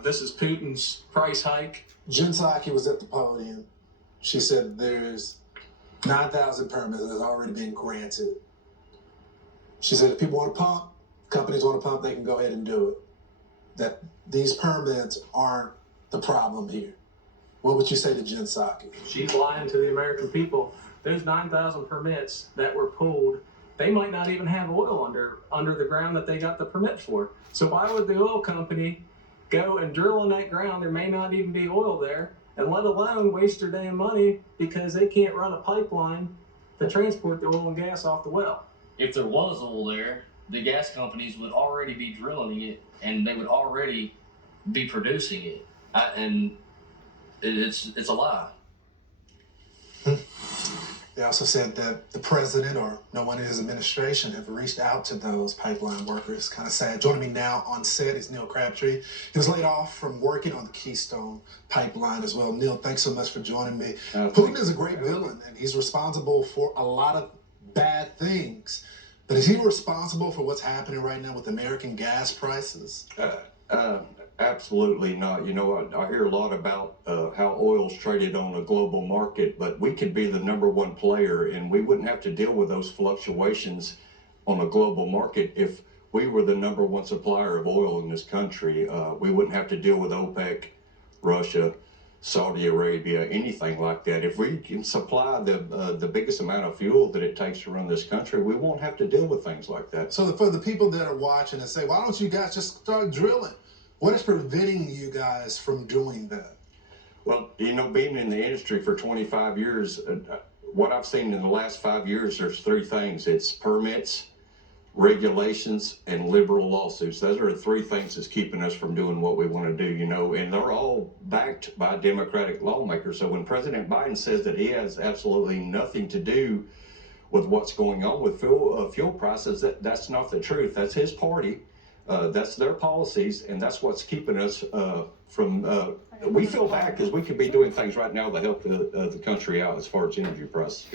This is Putin's price hike. Jen Psaki was at the podium. She said there's 9,000 permits that has already been granted. She said if people want to pump, companies want to pump, they can go ahead and do it. That these permits aren't the problem here. What would you say to Jen Psaki? She's lying to the American people. Those 9,000 permits that were pulled, they might not even have oil under the ground that they got the permit for. So why would the oil company go and drill in that ground? There may not even be oil there, and let alone waste their damn money because they can't run a pipeline to transport the oil and gas off the well. If there was oil there, the gas companies would already be drilling it and they would already be producing it. It's a lie. They also said that the president or no one in his administration have reached out to those pipeline workers. Kind of sad. Joining me now on set is Neil Crabtree. He was laid off from working on the Keystone Pipeline as well. Neil, thanks so much for joining me. Putin is a great villain, and he's responsible for a lot of bad things. But is he responsible for what's happening right now with American gas prices? Absolutely not. You know, I hear a lot about how oil's traded on a global market, but we could be the #1 player and we wouldn't have to deal with those fluctuations on a global market if we were the #1 supplier of oil in this country. We wouldn't have to deal with OPEC, Russia, Saudi Arabia, anything like that. If we can supply the biggest amount of fuel that it takes to run this country, we won't have to deal with things like that. So for the people that are watching and say, why don't you guys just start drilling? What is preventing you guys from doing that? Well, you know, being in the industry for 25 years, what I've seen in the last 5 years, there's 3 things. It's permits, regulations, and liberal lawsuits. Those are the 3 things that's keeping us from doing what we want to do, you know, and they're all backed by Democratic lawmakers. So when President Biden says that he has absolutely nothing to do with what's going on with fuel prices, that's not the truth. That's his party. That's their policies, and that's what's keeping us from. We feel bad because we could be doing things right now to help the country out as far as energy prices go.